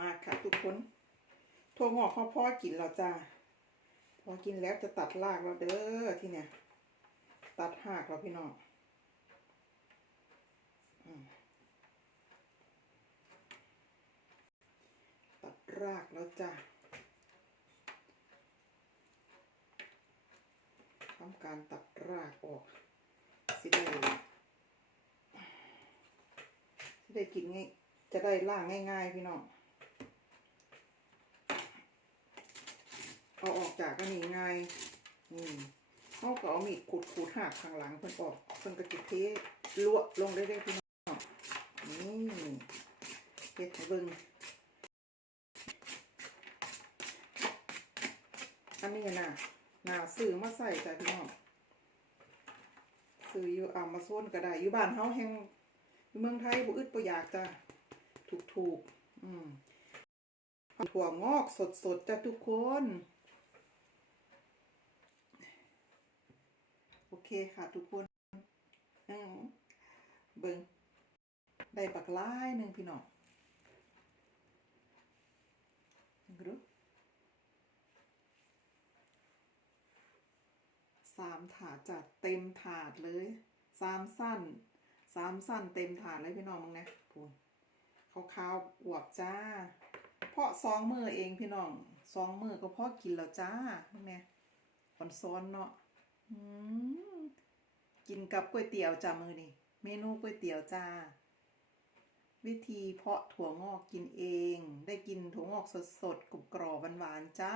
มาค่ะทุกคนถั่วงอกพ่อพ่อกินแล้วจ้าพอกินแล้วจะตัดรากแล้วเด้อที่เนี่ย ตัดหากแล้วพี่น้องตัดรากแล้วจ้าทำการตัดรากออกสิได้สิได้กินง่ายจะได้ล่างง่าย ๆ พี่น้อง เอาออกจากอันนี้ง่ายนี่เขาก็เอามีดขูดขูดหักข้างหลังเพิ่นออกเพิ่นก็จะเทลวกลงได้เลยพี่น้องนี่เฮ็ดให้เบิ่งอันนี้นะน่าซื้อมาใส่จ้ะพี่น้องซื้ออยู่อามาโซนก็ได้อยู่บ้านเฮาแห่งเมืองไทยบ่อึดบ่อยากจ้ะถูกๆอืมถั่วงอกสดๆจ้ะทุกคน โอ เคค่ะทุกคนอืมเบิงได้ปักลายหนึ่งพี่น้องดูสามถาดจัดเต็มถาดเลยสามสั้นสามสั้นเต็มถาดเลยพี่น้องมึงนะพูนขาวๆอวบจ้า เพราะสองมือเองพี่น้องสองมือก็พอกินแล้วจ้ามึงเนี่ยอ่อนซ้อนเนาะอืม กินกับก๋วยเตี๋ยวจ้ามือนี่เมนูก๋วยเตี๋ยวจ้า วิธีเพาะถั่วงอกกินเอง ได้กินถั่วงอกสดๆกรุบกรอบหวานๆจ้า